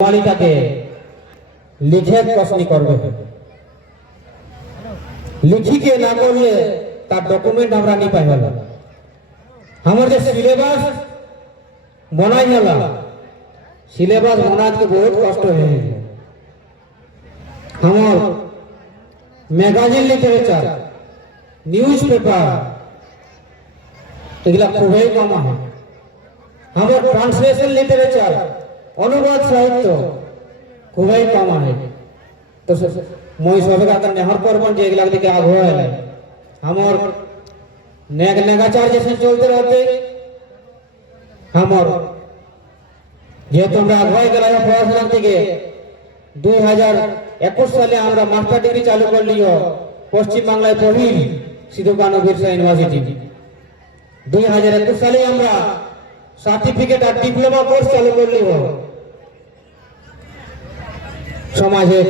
মালিকাকে লিখে প্রশ্ন করবে, লিখিকে না করলে তার ডকুমেন্ট আমরা নি পাই হল। আমার যে সিলেবাস বনাই হল, সিলেবাস বনাতে বহুত কষ্ট হয়ে গেল। আমার ম্যাগাজিন লিটারেচার, নিউজ পেপার এগুলা খুবই কম হয়। আমার ট্রান্সলেশন লিটারেচার, অনুবাদ সাহিত্য খুবই কম হয়। তো মই সবে আগে নেহর করবন যে এগুলা দিকে আগুয়া হলে আমার নেগাচার যেসে চলতে রহতে আমার যেহেতু আমরা আগুয়াই গেলাম পড়াশোনা থেকে 2021 সালে আমরা মাস্টার ডিগ্রি চালু করলিও পশ্চিম বাংলায় পড়ি সিধু কানু বিরসা ইউনিভার্সিটি। 2021 সালে আমরা সার্টিফিকেট আর ডিপ্লোমা কোর্স চালু করলিও समाजे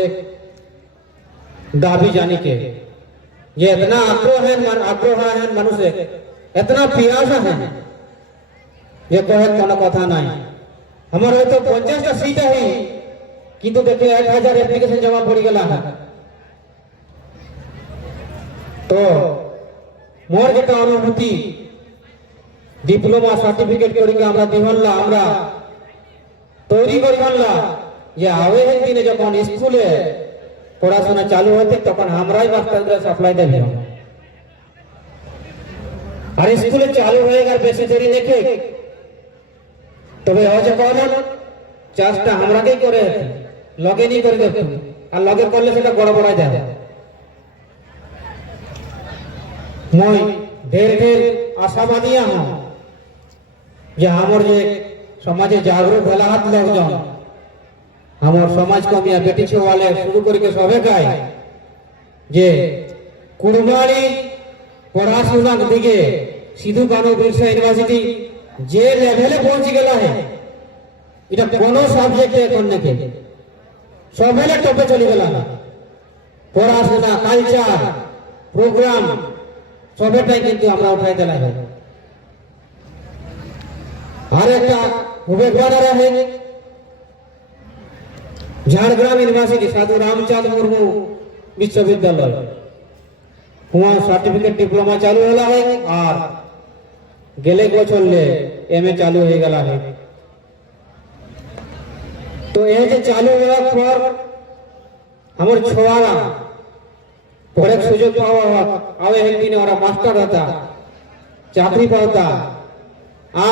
दाबी जाने के ये इतना आग्रह है मनुष्य इतना पियासा है ये कहे कोनो कथा नहीं। हमारे तो 50टा सीट है किंतु देखिए 1000 एप्लीकेशन जमा पड़ गया है। तो मोर जेटा अनुभूति डिप्लोमा सार्टिफिकेट करके আমরা দিহল্লা আমরা তৈরি করিহল্লা যে আওয়ে দিনে যখন স্কুলে পড়াশোনা চালু হতে তখন আমরাই মাস্টারদের সাপ্লাই দেব। আর স্কুলে চালু হয়ে গেল বেশি দেরি দেখে তবে হচ্ছে কোন চাষটা আমরাকেই করে লগে নি করে দেব। আর লগে করলে সেটা বড় বড় যায়। মই ঢের ঢের আশাবাদী হম যে আমার যে সমাজে জাগরুক হলা হাত লোকজন আমার সমাজ কমিয়া বেটি ছেলে শুরু করিকে সবে গায় যে কুড়মালি পড়াশোনার দিকে সিধু কানু বিরসা ইউনিভার্সিটি যে লেভেলে পৌঁছে গেল है এটা কোন সাবজেক্টে এখন নাকি সবেলে টপে চলে গেল है। পড়াশোনা কালচার প্রোগ্রাম সবেটাই কিন্তু আমরা উঠাই দিলা है। আর একটা উবেগবাদা रहे झाड़ग्राम यूनिवर्सिटी साधु रामचंद मुर्मू विश्वविद्यालय वहां सर्टिफिकेट डिप्लोमा चालू होला है और गेले बछर ले एमए चालू हो गला है। तो ये जे चालू होवार पर हमर छोवारा पढ़े सुयोग पावा आवे एक दिन ओरा मास्टर होता चाकरी पाता आ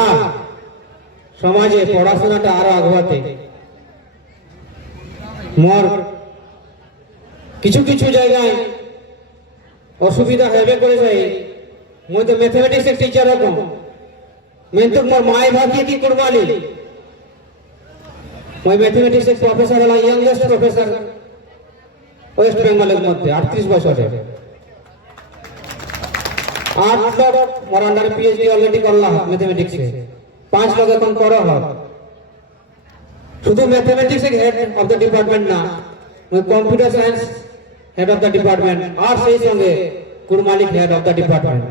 समाजे पढ़ाशोनाटा आरो आगवाते मोर किछु किछु জায়গায় অসুবিধা হবে করে যাই। মই তো ম্যাথমেটিক্স এর টিচার হকম मैं तो मोर माय भागी की कुर्बानी मैं ম্যাথমেটিক্স এর প্রফেসর হলা यंगेस्ट প্রফেসর ওয়েস্ট বেঙ্গলের মধ্যে 38 বছরে 8 লোক মোর আন্ডার পিএইচডি অলরেডি করলা ম্যাথমেটিক্স এ 5 লোক এখন করো হ। শুধু ম্যাথমেটিক্স এর হেড অফ দ্য ডিপার্টমেন্ট না computer science head of the department আর সেই সঙ্গে কুরমালিক হেড অফ দ্য ডিপার্টমেন্ট।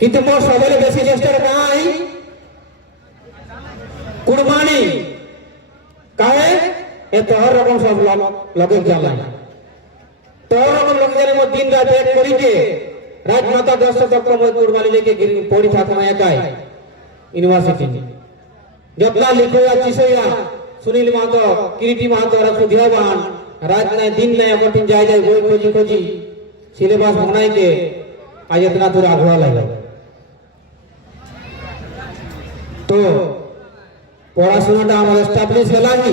কিন্তু মোর সবলে বেশি চেষ্টা নাই কুরমানি কাহে এ তোর রকম সব লগে জ্বালাই তোর রকম লোক জানে মো দিন রাত এক করিকে রাত মাতা 10 তক মই কুরমানি লেকে পড়ি থাকম একাই ইউনিভার্সিটি जतना लिखो या चिसैया सुनील महतो किरीटी महतो और सुधियावान रात नहीं दिन नहीं अकटिन जाए जाए वही खोजी खोजी सिलेबस बनाई के आज इतना दूर आगुआ लगे। तो पढ़ाशोनाटा आमार एस्टाब्लिश होला नी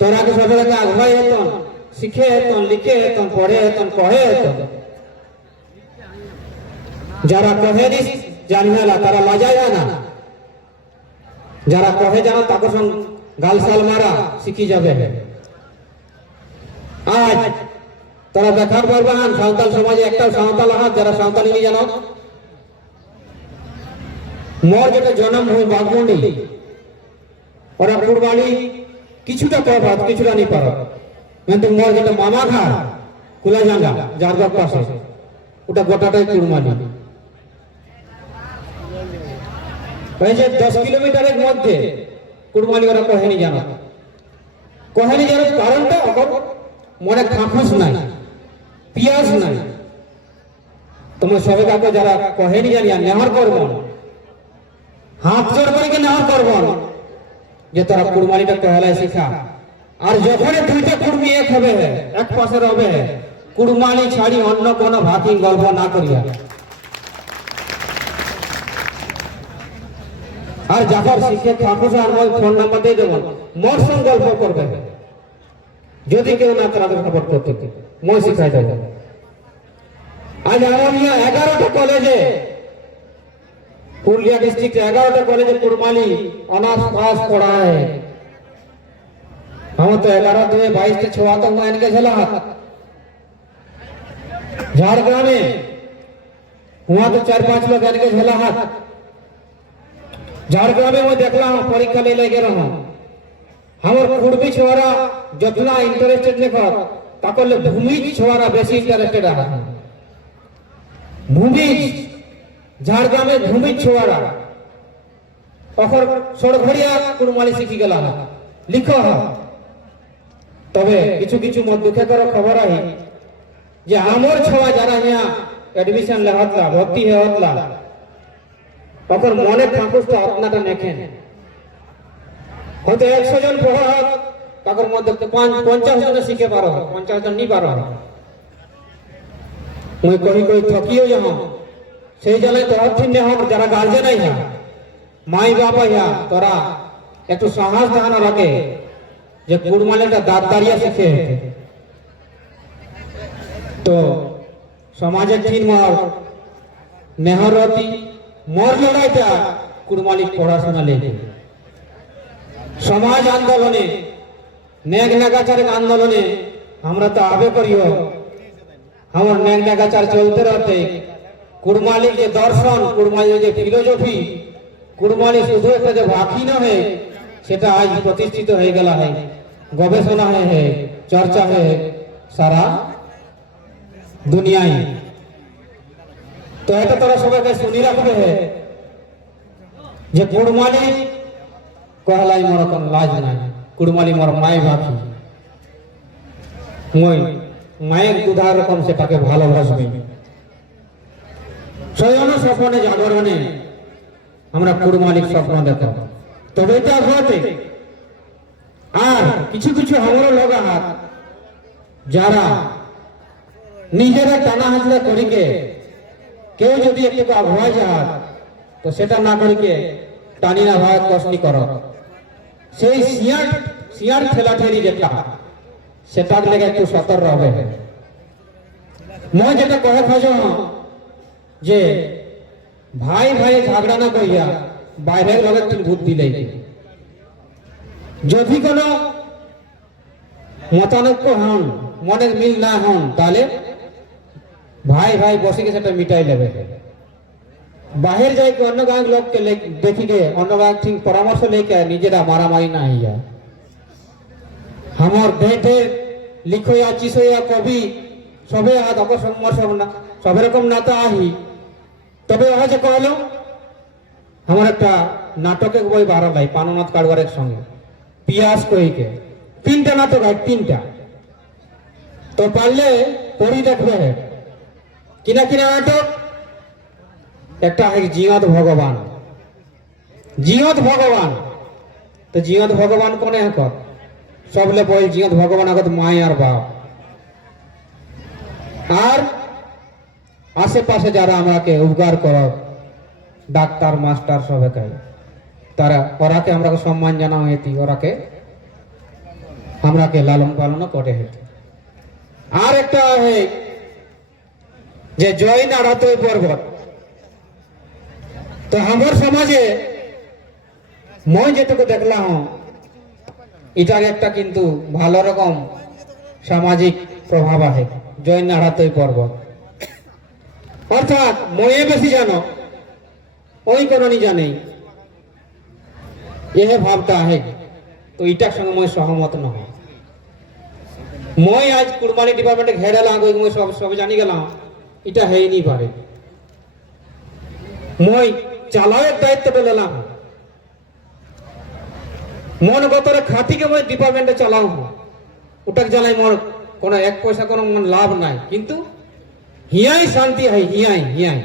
तोरा के सबले के आगुआ हेतन शिखे हेतन लिखे हेतन पढ़े हेतन कहे हेतन যারা কহে নি জানিলা তারা লজায় না যারা কহে জানো তাকে সঙ্গ গালসাল মারা শিখি যাবে। আজ তারা দেখার পারবান সাঁওতাল সমাজে একটা সাঁওতাল হাত যারা সাঁওতালি নি জানো মোর যেটা জন্ম হয় বাগমুন্ডি ওরা কুরবানি কিছুটা পাবাত কিছুটা নি পারো কিন্তু মোর যেটা মামা ঘাট কুলাজাঙ্গা জারগার পাশে ওটা গোটাটাই কুরবানি। এই যে 10 কিলোমিটারের মধ্যে কুরবানি ওরা কহেনি জানো কহেনি যেন কারণটা এখন মনে খাফুস নাই, পিয়াস নাই। তোমার সবে কাকে যারা কহেনি জানিয়া নেহার করব, হাত জোর করে কি নেহার করব যে তারা কুরবানিটা কহলায় শিখা। আর যখন দুইটা কুরমি এক হবে, এক পাশে হবে, কুরবানি ছাড়ি অন্য কোনো ভাতি গল্প না করিয়া। আর যখন শিখে ঠাকুর আমার ফোন নাম্বার দিয়ে দেবো, মোর সঙ্গে গল্প করবে। যদি কেউ না তাদের সাপোর্ট করতে মই শিখাই দেব। আজ আমার 11টা কলেজে, পুরুলিয়া ডিস্ট্রিক্টে 11টা কলেজে কুরবানি অনার্স পাস পড়ায়। हम तो 11 2 22 से छुआ तो मैं इनके चला झारग्राम में हुआ तो 4-5 लोग इनके झला हाथ। झारग्राम में मैं देखला हूं परीक्षा ले ले गेल हूं। हमर कुड़बी छोरा जतना इंटरेस्टेड लेखा ताकल भूमि छोरा बेसी इंटरेस्टेड रहा। भूमि झारग्राम में भूमि छोरा ओकर सोड़घड़िया कुरमाली सीखी गेला लिखो है। তবে কিছু কিছু মত দুঃখের খবর আহি যে আমার ছোয়া যারা ইয়া এডমিশন লেহতলা ভর্তি হতলা তখন মনে ঠাকুর তো আপনাটা নেখেন হয়তো 100 জন পড়া তার মধ্যে 50 জন শিখে পারো, 50 জন নি পারো। মই কই থকিও যাও সেই জায়গায় তো অর্থিন নে হম যারা গার্জেন আইয়া মাই বাবা ইয়া তোরা একটু সাহস দেখানো রাখে যে কুরবানিটা দাঁত দাঁড়িয়ে শিখে। তো সমাজের 3 মহল মেহরতি মোর লড়াইটা কুরবানি পড়াশোনা লেগে সমাজ আন্দোলনে নেক নেগাচারের আন্দোলনে আমরা তো আবে করিও। আমার নেক নেগাচার চলতে रहते কুরবানি যে দর্শন, কুরবানি যে ফিলোসফি, কুরবানি শুধু একটা যে বাকি নয় সেটা আজ প্রতিষ্ঠিত হয়ে গেল है, গবেষণা है, চর্চা है সারা দুনিয়ায়। তো এটা তোরা সবাইকে শুনি রাখবে যে কুরবানি कहलाई मोर कोन लाज নাই, কুরবানি মোর মাই বাকি। মই মায়ের দুধার রকম সেটাকে ভালোবাসবি। শয়ন স্বপ্নে জাগরণে আমরা কুরবানির স্বপ্ন দেখো তবে এটা ঘটে। আর কিছু কিছু আমারও লগা হাত যারা নিজেরা টানা হাজরা করিকে কেউ যদি একটু আবহাওয়া যায় তো সেটা না করিকে টানি না ভাই কষ্টনি কর সেই শিয়ার ঠেলাঠেলি যেটা সেটার লেগে একটু সতর্ক হবে। মই যেটা কহে খোঁজ যে ভাই ভাই ঝগড়া না কইয়া বাইরের লগে বুদ্ধি লেগে যদি কোনো মতানৈক্য হন, মনের মিল না হন তাহলে ভাই ভাই বসে গিয়ে সেটা মিটাই নেবে। বাহির যাই অন্য গাঁয়ের লোককে দেখিকে অন্য গাঁয়ের ঠিক পরামর্শ লেকে নিজেরা মারামারি না হইয়া আমার বেটে লিখইয়া চিসইয়া কবি সবে হাত অপসম্মর সব রকম না তো আহি। তবে আজ কহলো আমার একটা নাটকের বই বার লাই পাননাথ কারবারের সঙ্গে পিয়াস কইকে 3টা নাটক হয় 3টা। তো পারলে পড়ি দেখবে কিনা কিনা নাটক। একটা হয় জিয়ত ভগবান, জিয়ত ভগবান। তো জিয়ত ভগবান কোনে হক সবলে বই জিয়ত ভগবান আগত মাই আর বাপ। আর আশেপাশে যারা আমাকে উপকার কর ডাক্তার মাস্টার সবে তারা ওরাকে আমরা সম্মান জানা হইতি, ওরাকে আমরাকে লালন পালন করে হইতি। আর একটা যে জয় নাড়াতই পর্বত। তো আমার সমাজে মই যেটুকু দেখলাম এটা একটা কিন্তু ভালো রকম সামাজিক প্রভাব আছে জয় নাড়াতই পর্বত। অর্থাৎ ময়ে বেশি জানো ওই কোননি জানে এ ভাবটা আছে। তো এটার সঙ্গে মই সহমত নয়। মই আজ কুরবানি ডিপার্টমেন্টে ঘেরালাম মই সব জানি গেলাম এটা হয়নি পারে। মই চালাওয়ের দায়িত্বটা নিলাম। মন গতরে খাটিকে মই ডিপার্টমেন্টে চালাও ওটাকে জ্বালাই মোর কোনো এক পয়সা কোনো লাভ নাই, কিন্তু হিয়াই শান্তি হয়, হিয়াই হিয়াই।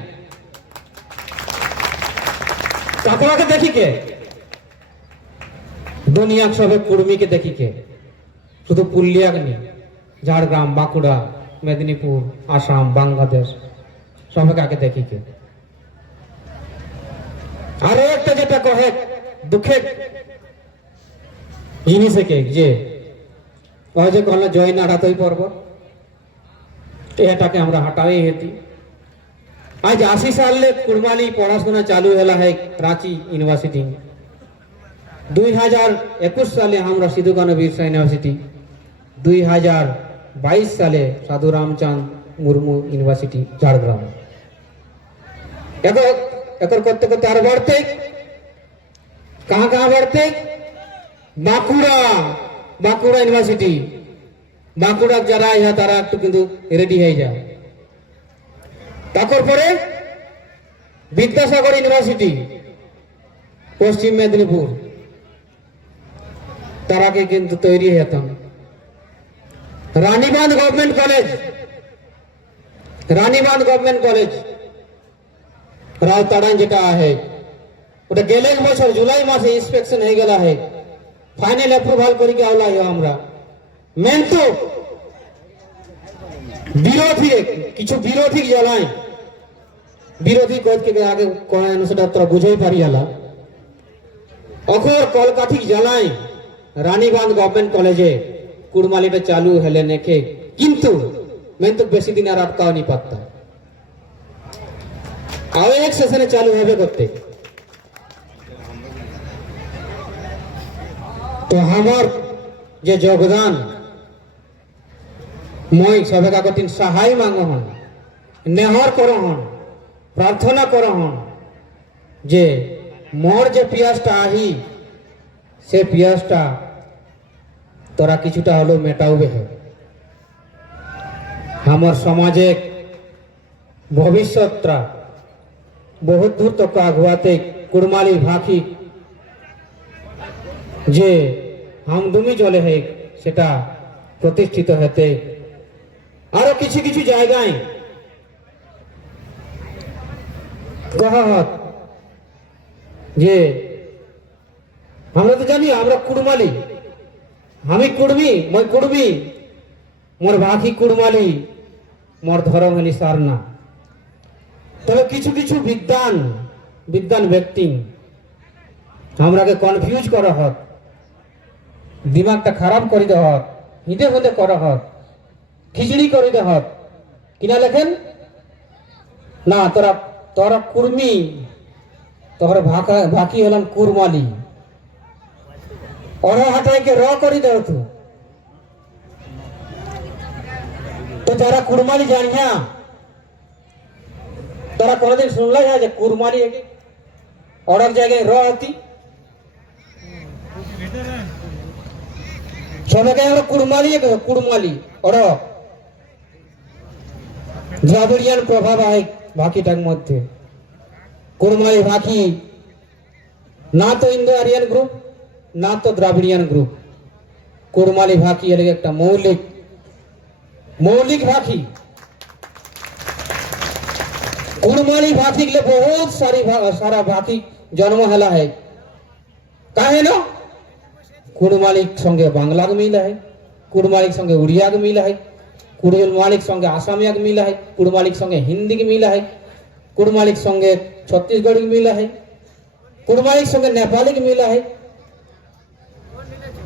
কাকড়াকে দেখি কে? দুনিয়া সবে কুর্মীকে দেখি কে? শুধু পুরুলিয়া নেই, ঝাড়গ্রাম, বাঁকুড়া, মেদিনীপুর, আসাম, বাংলাদেশ সবাইকে আগে দেখি কে? আরো একটা যেটা কহে দুঃখের জিনিস যে ওই যে কহলে জয় নাড়াতই পর্বত, এটাকে আমরা হটাই হেতি। আজ 80 সালে কুড়মালি পড়াশোনা চালু হলা है রাঁচি ইউনিভার্সিটি। 2021 সালে আমরা সিধু কানু বিরসা ইউনিভার্সিটি, 2022 সালে সাধু রামচাঁদ মুর্মু ইউনিভার্সিটি ঝাড়গ্রাম। একর করতে করতে আর बढ़ते कहाँ बढ़ते? বাঁকুড়া, বাঁকুড়া ইউনিভার্সিটি। বাঁকুড়া যারা ইহা তারা একটু কিন্তু রেডি হয়ে যায়। তারপরে বিদ্যাসাগর ইউনিভার্সিটি পশ্চিম মেদিনীপুর, তারাকে কিন্তু তৈরি হতাম। Ranibandh government college, Ranibandh government college রাউতাড়ান যেটা है ওটা গেলেন বছর জুলাই মাসে ইন্সপেকশন হয়ে গেল है, ফাইনাল অ্যাপ্রুভাল করে কি আওলা আমরা। মেন তো বিরোধী কিছু বিরোধী জ্বালায়, বিরোধী কয়েককে আগে কয়েন সেটা তোরা বুঝেই পারি আলা। অখর কলকাঠি জ্বালায় রানীবাঁধ গভর্নমেন্ট কলেজে কুড়মালিটা চালু হলে নেখে, কিন্তু মেন তো বেশি দিন আর আটকাও নি পারতা। আরো এক সেশনে চালু হবে করতে। তো আমার যে যোগদান মই সবে কাকতিন সহায় মাঙ্গ হন, নেহর কর হন, প্রার্থনা কর হন যে মোর যে পিয়াসটা আহি সে পিয়াসটা তোরা কিছুটা হলেও মেটাওবে। আমার সমাজে ভবিষ্যৎটা বহুত দূর তক আগুয়াতে কুড়মালি ভাখি যে হামদুমি চলে है সেটা প্রতিষ্ঠিত হতে আরো কিছু কিছু জায়গায় কহা হত যে আমরা তো জানি আমরা কুড়মালি, আমি কুড়মি, মই কুড়মি, মোর ভাখি কুড়মালি, মোর ধর্ম হলি সারনা। তবে কিছু কিছু বিদ্বান ব্যক্তি আমরাকে কনফিউজ করা হত, দিমাগটা খারাপ করে দেওয়া হত, হিদে হতে করা হত, খিচড়ি করে দেওয়া হত। কিনা লেখেন না তোরা তোরা কুর্মি, তোর ভাকি হলেন কুরমালি, ওরা হাটাইকে র করে দেও তো যারা কুরমালি জানিয়া তারা কোনদিন শুনলাই না যে কুরমালি অর্ডার জায়গায় র হতি। সবাইকে আমরা কুরমালি কুরমালি ওরা দ্রাবিড়িয়ান প্রভাব হয় ভাকিটার মধ্যে। কুরমালি ভাকি না তো ইন্দো আরিয়ান গ্রুপ না তো দ্রাবিড়িয়ান গ্রুপ, কুরমালি ভাকি হলে একটা মৌলিক ভাকি। कुड़माली भाषी के लिए बहुत सारा भाषी जन्म हला है। काहे ना कुड़माली संगे बांग्ला के मिला है, कुड़माली संगे उड़िया के मिला है, कुड़माली संगे आसामिया के मिला है, कुड़माली संगे हिंदी के मिला है, कुड़माली संगे छत्तीसगढ़ी के मिला है, कुड़माली संगे नेपाली के मिला है।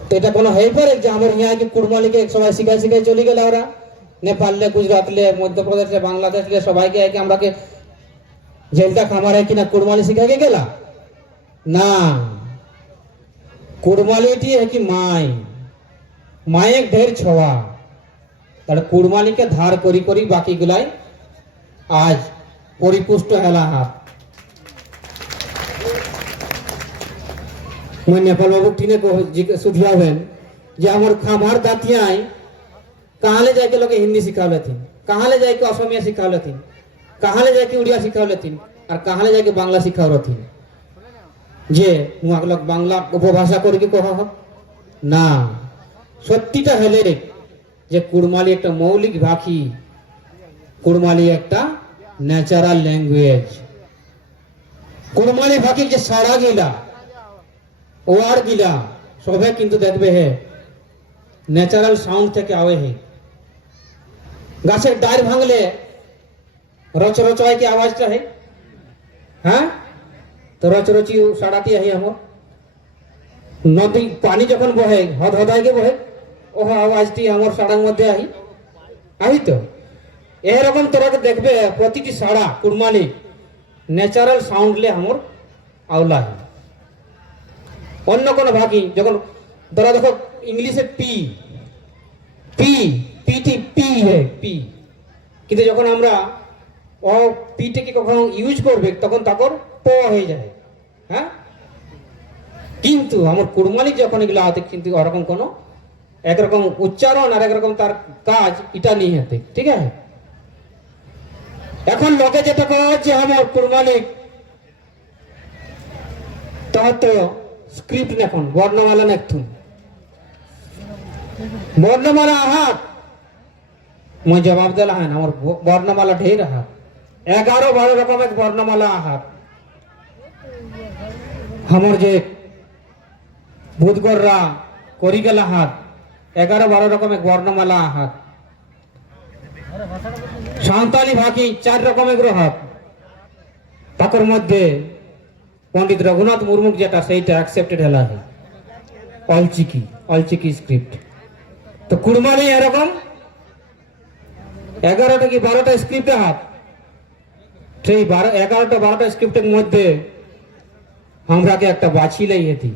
तो এটা কোনো হই পারে যে আমার यहाँ के कुड़माली के एक समय শিখাই চলে গেল ওরা नेपाल ले गुजरात ले मध्य प्रदेश ले बांग्लादेश ले सबाई के कि हमरा के जेलटा खामार है कि ना कुड़माली सिखा के गेला ना। कुड़माली है कि माय एक ढेर छवा तार कुड़माली के धार करी करी बाकी गुलाई आज परिपुष्ट हला हाथ। मैं नेपाल बाबू टीने को सुझावेन जे हमर खामार दातिया कहाँ ले जाके लोग हिंदी सिखा लेती, कहाँ ले जाके असमिया सिखा लेती, कहाँ ले जाके उड़िया सिखा लेती और कहाँ ले जाके बांग्ला सिखा लेती। जे वहाँ लोग बांग्ला उपभाषा करके कहा না, সত্যিটা হলে যে কুড়মালি একটা মৌলিক ভাষী, কুড়মালি একটা ন্যাচারাল ল্যাঙ্গুয়েজ। কুড়মালি ভাষীর যে সাড়া গিলা ওয়ার্ড গিলা সবে কিন্তু দেখবে হে ন্যাচারাল সাউন্ড থেকে আওয়ে হে। গাছের ডাল ভাঙলে রচরচায় কি আওয়াজটা है? হ্যাঁ, তো রচরচি সাড়াটি আহি আমার নদী পানি যখন বহে হদ হদাইকে বহে ওহ আওয়াজটি আমার সাড়ার মধ্যে আহি তো এরকম তোরাকে দেখবে প্রতিটি সাড়া কুড়মালি ন্যাচারাল সাউন্ডলে আমার আওলা হয়। অন্য কোনো ভাগি যখন ধরা দেখো ইংলিশে পি পি পিটি পি হে পি, কিন্তু যখন আমরা ও পিটাকে কখনো ইউজ করবে তখন তারপর প হয়ে যায়। হ্যাঁ, কিন্তু আমার কুড়মালি যখন এগুলো আছে কিন্তু ওরকম কোনো একরকম উচ্চারণ আর একরকম তার কাজ এটা নেই হতে, ঠিক আছে। এখন লোকে যেটা করা হচ্ছে আমার কুড়মালি তার তো স্ক্রিপ্ট এখন বর্ণমালা নেথুন বর্ণমালা আহাত মই জবাব দিলা হ্যাঁ আমার বর্ণমালা ঢের আহাত 11-12 রকমের বর্ণমালা আহাত। আমার যে বুধগররা করি গেলা হাত 11-12 রকমের বর্ণমালা আহাত। সাঁওতালি ভাষী 4 রকমের হাত, তার মধ্যে পণ্ডিত রঘুনাথ মুর্মু যেটা সেইটা অ্যাকসেপ্টেড হেলা হয় অলচিকি স্ক্রিপ্ট। তো কুড়মালি এরকম 11টা কি 12টা স্ক্রিপ্ট হাত। সেই 11টা-12টা স্ক্রিপ্টের মধ্যে আমরাকে একটা বাছি লাই হেতি,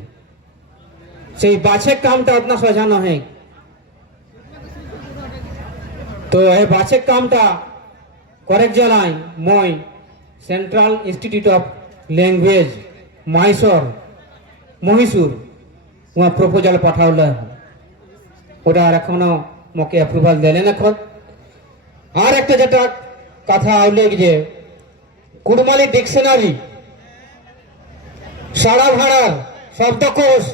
সেই বাছের কামটা উतना সোজা নহে। তো এই বাছের কামটা করেক জেলায় মই central institute of language Mysore ওয়া প্রপোজাল পাঠাওলা, ওটা আর এখনো মোকে অ্যাপ্রুভাল দিলেন এখন। আর একটা যেটা কথা আউলে যে কুড়মালি ডিকশনারি সাড়া ভাড়ার শব্দকোষ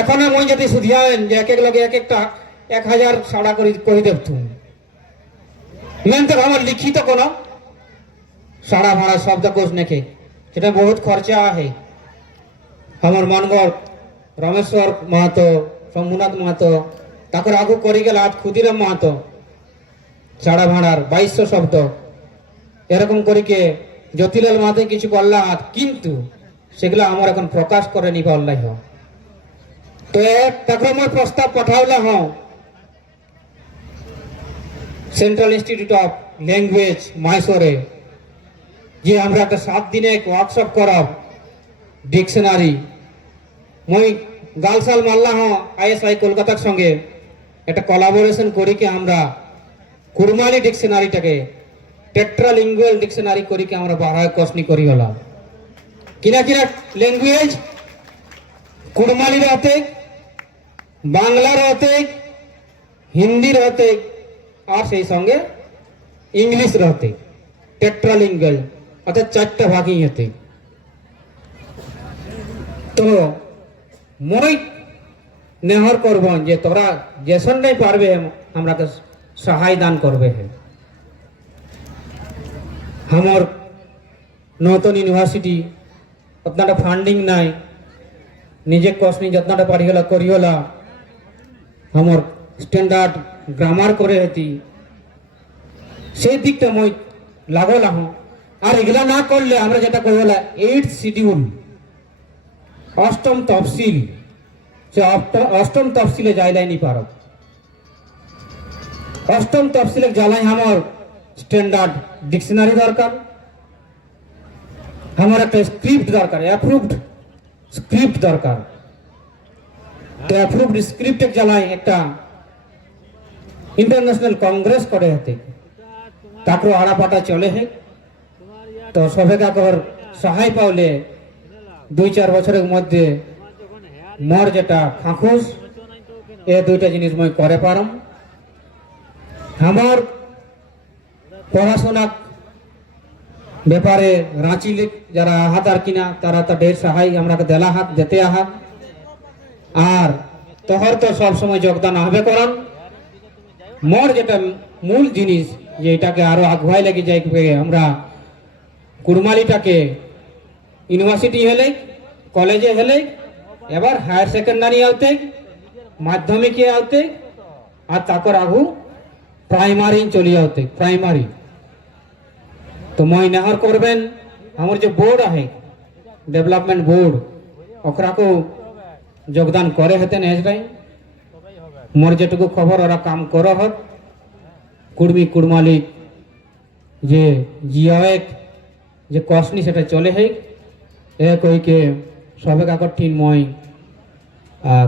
এখনো মই যদি সুধিয়ান যে এক এক লগে এক একটা 1000 সাড়া করে কই দেবতুম মেন তো আমার লিখিত কোন সাড়া ভাড়া শব্দকোষ নেকে সেটা বহুত খরচা হয়। আমার মনগড় রমেশ্বর মাহাতো, শম্ভুনাথ মাহাতো, তারপর আগু করি গেল আজ ক্ষুদিরাম মাহাতো সাড়া ভাড়ার 2200 শব্দ এরকম করিকে জ্যোতিলাল মাহাতো কিছু বললা, কিন্তু সেগুলো আমার এখন প্রকাশ করে নি বললাই হ। তো তারপর আমার প্রস্তাব পাঠাওলা হ সেন্ট্রাল ইনস্টিটিউট অফ ল্যাঙ্গুয়েজ মহীশূরে যে আমরা একটা 7 দিনে ওয়ার্কশপ করাব ডিকশনারি। মই গালসাল মাল্লা হ ISI কলকাতার সঙ্গে একটা কোলাবোরেশন করি কি আমরা কুড়মালি ডিকশনারিটাকে টেট্রালিঙ্গুয়াল ডিকশনারি করি কি আমরা 12 কোর্সনি করি হলাম। কিনা ল্যাঙ্গুয়েজ কুড়মালি रहते, বাংলা रहते, হিন্দি रहते আর সেই সঙ্গে ইংলিশ रहते, টেট্রালিঙ্গুয়াল অর্থাৎ 4টা ভাগই হতে। তো মই নেহর করব যে তোরা যেসন নাই পারবে আমরাকে সহায় দান করবে। আমার নতুন ইউনিভার্সিটি অতটা ফান্ডিং নাই, নিজে কষ্টনি যতটা পারিগলা করিগলা আমার স্ট্যান্ডার্ড গ্রামার করে হেতি সেই দিকটা মই লাগলা হ। আর এগুলা না করলে আমরা যেটা কইলা 8th শিডিউল 8ম তফসিল সে 8ম তফসিলে যাইলাই নি পারব। 8ম তফসিলে জ্বালাই আমার স্ট্যান্ডার্ড ডিকশনারি দরকার, আমার একটা স্ক্রিপ্ট দরকার, অ্যাপ্রুভড স্ক্রিপ্ট দরকার। তো অ্যাপ্রুভড স্ক্রিপ্ট জ্বালাই একটা ইন্টারন্যাশনাল কংগ্রেস করে হতে তারপর আড়াপাটা চলে হে। তো সবে কাকর সহায় পাওলে 2-4 বছরের মধ্যে মোর যেটা খাঁকুস এ 2টা জিনিস মই করে পারম। আমার পড়াশোনা ব্যাপারে রাঁচি যারা হাত আর কিনা তারা তা ঢের সহায় আমরা দেলা হাত যেতে আহাত। আর তোহর তো সব সময় যোগদান হবে করন মোর যেটা মূল জিনিস যে এটাকে আরো আগুয়াই লেগে যাই আমরা কুড়মালিটাকে ইউনিভার্সিটি হলে কলেজে হলে এবার হায়ার সেকেন্ডারি আওতে মাধ্যমিকে আওতে আর তারপর আগু প্রাইমারি চলে আওতে প্রাইমারি তো মই নেহর করবেন আমার যে বোর্ড আছে ডেভেলপমেন্ট বোর্ড ওকরা को যোগদান করে হতেন এজরাই মোর যেটুকু খবর ওরা কাম করো হত কুড়মি কুড়মালিক যে জিয়াওয়েক যে কসনি সেটা চলে হেই এ কইকে সবে কাকর ঠিন মই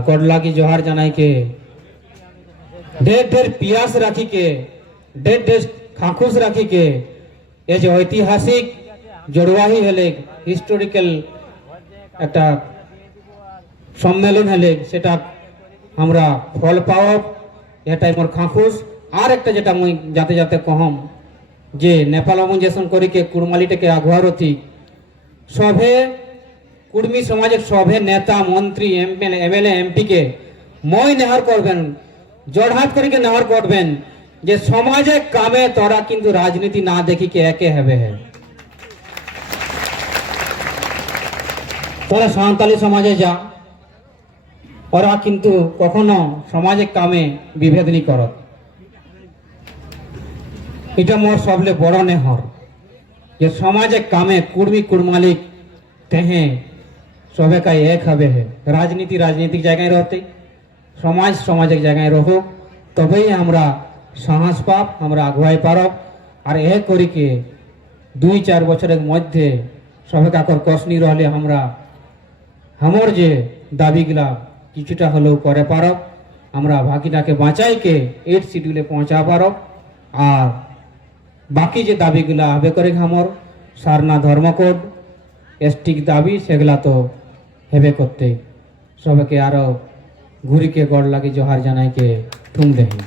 কডলা কি জোহার জানাইকে ঢের ঢের পিয়াস রাখিকে ঢের ঢের খাখুস রাখিকে এ যে ঐতিহাসিক জড়ওয়াহি হলে হিস্টোরিক্যাল একটা সম্মেলন হলে সেটা আমরা ফল পাও এটাই মোর খাখুস আর একটা যেটা মুই যাতে যাতে কহম যে নেপাল অমঞ্জেশন করিকে কুড়মালিটাকে আগুয়ারতি সভে কুর্মী সমাজের সভে নেতা মন্ত্রী এমএলএ এমপি কে মই নেহার করবেন জড়হাত করিকে নেহার করবেন যে সমাজে কামে তোরা কিন্তু রাজনীতি না দেখি কে একে হবে তোরা সাঁওতালি সমাজে যা ওরা কিন্তু কখনো সমাজে কামে বিভেদনী করত এটা মোর সবলে বড় নেহর যে সমাজে কামে কুর্মী কুড়মালিক তেহে সবে কাই এক হবে রাজনীতি রাজনীতিক জায়গায় রহতে সমাজ সমাজের জায়গায় রহ তবেই আমরা সাহস পাব আমরা আগুয়াই পারব আর এ করিকে 2-4 বছরের মধ্যে সবে কাকর কসনি রহলে আমরা আমার যে দাবিগুলা কিছুটা হলেও করে পারব আমরা বাকিটাকে বাঁচাইকে 8 শিডিউলে পৌঁছা পারব আর বাকি যে দাবিগুলা হবে করে আমার সারনা ধর্মকোড এসটিক দাবি সেগুলা তো হেবে করতে সবাইকে আরো ঘুরিকে গড় লাগে জোহার জানাইকে থুম দেহি।